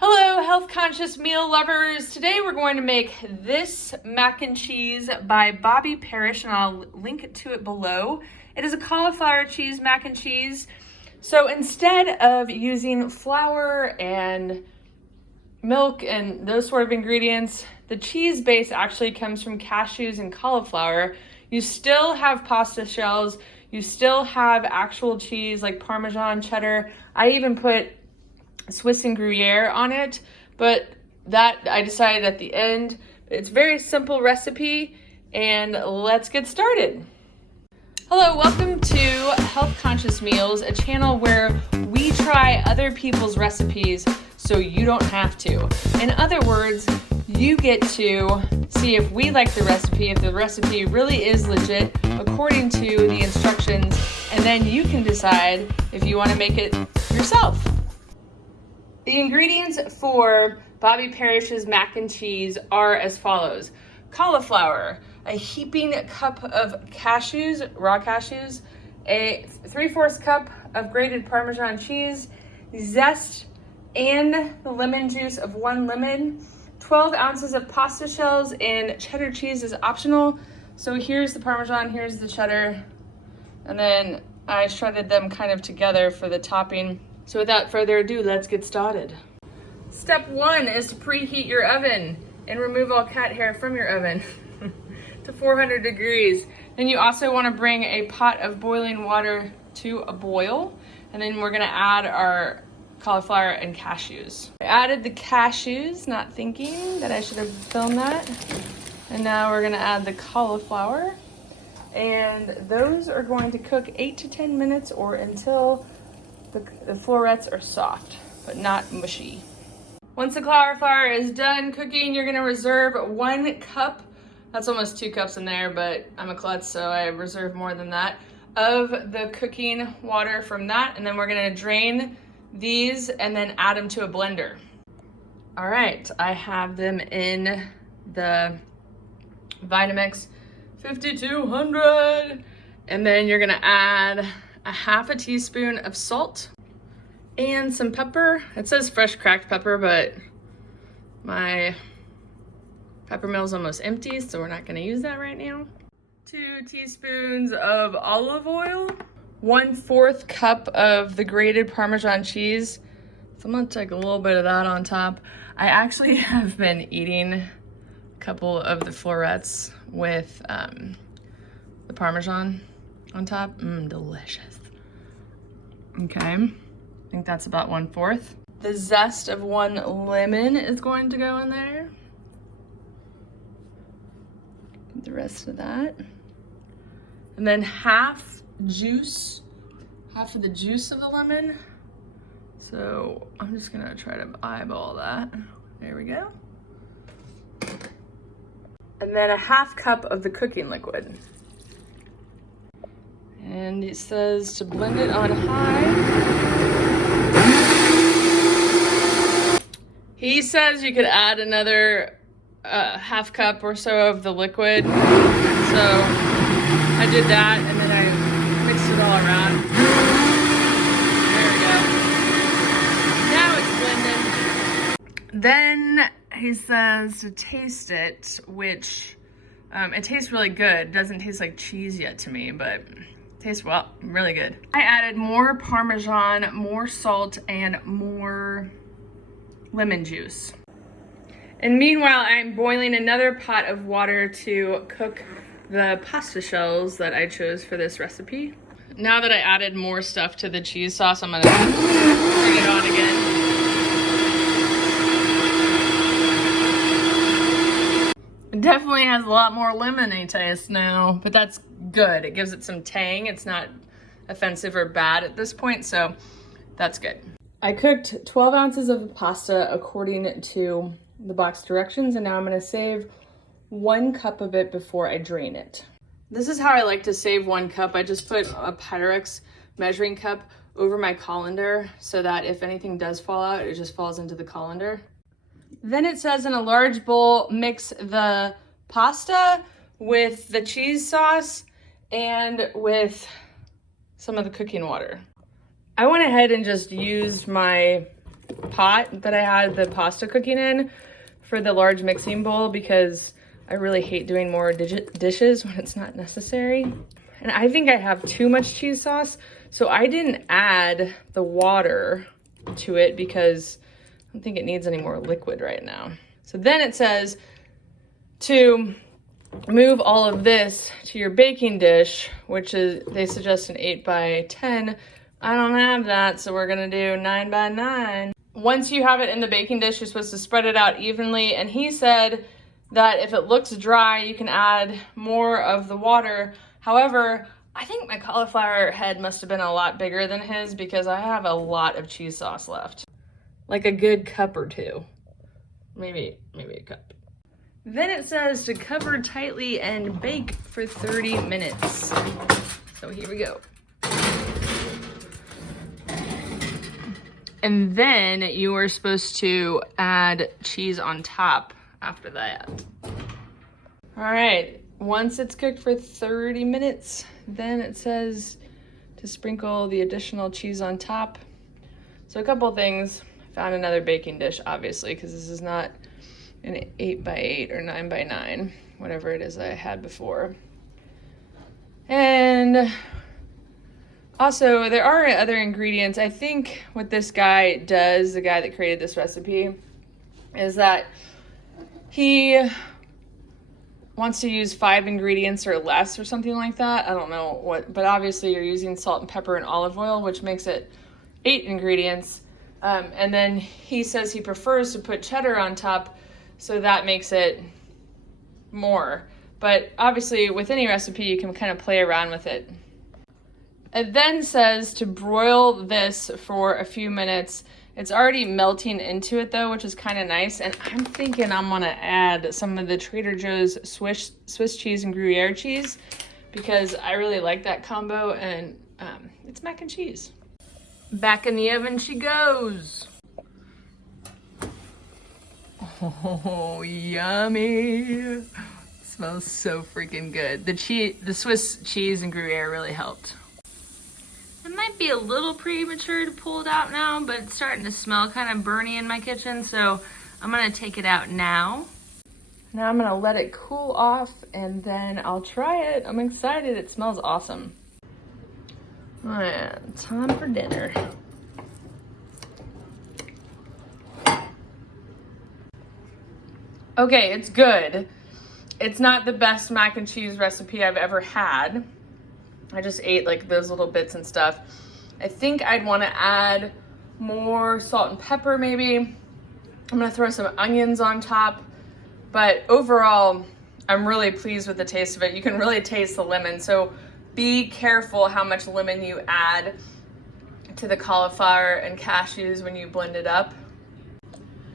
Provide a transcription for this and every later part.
Hello, health conscious meal lovers. Today we're going to make this mac and cheese by PARRISH, and I'll link to it below. It is a cauliflower cheese mac and cheese. So instead of using flour and milk and those sort of ingredients, the cheese base actually comes from cashews and cauliflower. You still have pasta shells, you still have actual cheese like Parmesan, cheddar. I even put Swiss and Gruyere on it, but that I decided at the end. It's a very simple recipe, and let's get started. Hello, welcome to Health Conscious Meals, a channel where we try other people's recipes so you don't have to. In other words, you get to see if we like the recipe, if the recipe really is legit according to the instructions, and then you can decide if you want to make it yourself. The ingredients for PARRISH's mac and cheese are as follows. Cauliflower, a heaping cup of cashews, raw cashews, a 3/4 cup of grated Parmesan cheese, zest and the lemon juice of 1 lemon, 12 ounces of pasta shells, and cheddar cheese is optional. So here's the Parmesan, here's the cheddar, and then I shredded them kind of together for the topping. So without further ado, let's get started. Step 1 is to preheat your oven and remove all cat hair from your oven to 400 degrees. Then you also want to bring a pot of boiling water to a boil, and then we're gonna add our cauliflower and cashews. I added the cashews, not thinking that I should have filmed that. And now we're gonna add the cauliflower, and those are going to cook 8 to 10 minutes or until the florets are soft, but not mushy. Once the cauliflower is done cooking, you're gonna reserve 1 cup, that's almost 2 cups in there, but I'm a klutz, so I reserve more than that, of the cooking water from that, and then we're gonna drain these and then add them to a blender. All right, I have them in the Vitamix 5200, and then you're gonna add a 1/2 teaspoon of salt and some pepper. It says fresh cracked pepper, but my pepper mill is almost empty, so we're not gonna use that right now. 2 teaspoons of olive oil, 1/4 cup of the grated Parmesan cheese. So I'm gonna take a little bit of that on top. I actually have been eating a couple of the florets with the Parmesan on top. Delicious. Okay, I think that's about 1/4. The zest of 1 lemon is going to go in there. The rest of that. And then half of the juice of the lemon. So I'm just gonna try to eyeball that. There we go. And then a 1/2 cup of the cooking liquid. And it says to blend it on high. He says you could add another 1/2 cup or so of the liquid. So I did that, and then I mixed it all around. There we go. Now it's blended. Then he says to taste it, which it tastes really good. It doesn't taste like cheese yet to me, but tastes well, really good. I added more Parmesan, more salt, and more lemon juice. And meanwhile, I'm boiling another pot of water to cook the pasta shells that I chose for this recipe. Now that I added more stuff to the cheese sauce, I'm gonna bring it on again. It definitely has a lot more lemony taste now, but that's good. It gives it some tang. It's not offensive or bad at this point, so that's good. I cooked 12 ounces of pasta according to the box directions, and now I'm gonna save 1 cup of it before I drain it. This is how I like to save 1 cup. I just put a Pyrex measuring cup over my colander so that if anything does fall out, it just falls into the colander. Then it says in a large bowl, mix the pasta with the cheese sauce and with some of the cooking water. I went ahead and just used my pot that I had the pasta cooking in for the large mixing bowl because I really hate doing more dishes when it's not necessary. And I think I have too much cheese sauce, so I didn't add the water to it because I don't think it needs any more liquid right now. So then it says to move all of this to your baking dish, which is, they suggest an 8 by 10. I don't have that, so we're gonna do 9 by 9. Once you have it in the baking dish, you're supposed to spread it out evenly, and he said that if it looks dry, you can add more of the water. However, I think my cauliflower head must have been a lot bigger than his because I have a lot of cheese sauce left. Like a good cup or two. Maybe a cup. Then it says to cover tightly and bake for 30 minutes. So here we go. And then you are supposed to add cheese on top after that. All right, once it's cooked for 30 minutes, then it says to sprinkle the additional cheese on top. So a couple things. I found another baking dish, obviously, because this is not an 8 by 8 or 9 by 9, whatever it is I had before. And also, there are other ingredients. I think what this guy does, the guy that created this recipe, is that he wants to use 5 ingredients or less or something like that. I don't know what, but obviously you're using salt and pepper and olive oil, which makes it 8 ingredients. And then he says he prefers to put cheddar on top, so that makes it more. But obviously with any recipe, you can kind of play around with it. It then says to broil this for a few minutes. It's already melting into it though, which is kind of nice. And I'm thinking I'm gonna add some of the Trader Joe's Swiss cheese and Gruyere cheese because I really like that combo, and it's mac and cheese. Back in the oven she goes. Oh, yummy. Smells so freaking good. The Swiss cheese and Gruyere really helped. It might be a little premature to pull it out now, but it's starting to smell kind of burny in my kitchen, so I'm gonna take it out now. Now I'm gonna let it cool off and then I'll try it. I'm excited, it smells awesome. All right, time for dinner. Okay, it's good. It's not the best mac and cheese recipe I've ever had. I just ate like those little bits and stuff. I think I'd want to add more salt and pepper maybe. I'm gonna throw some onions on top, but overall, I'm really pleased with the taste of it. You can really taste the lemon, so be careful how much lemon you add to the cauliflower and cashews when you blend it up.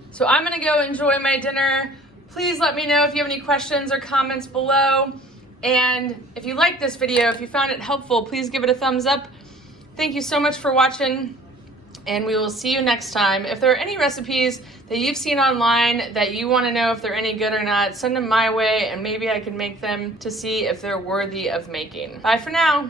So I'm gonna go enjoy my dinner. Please let me know if you have any questions or comments below. And if you liked this video, if you found it helpful, please give it a thumbs up. Thank you so much for watching, and we will see you next time. If there are any recipes that you've seen online that you want to know if they're any good or not, send them my way and maybe I can make them to see if they're worthy of making. Bye for now.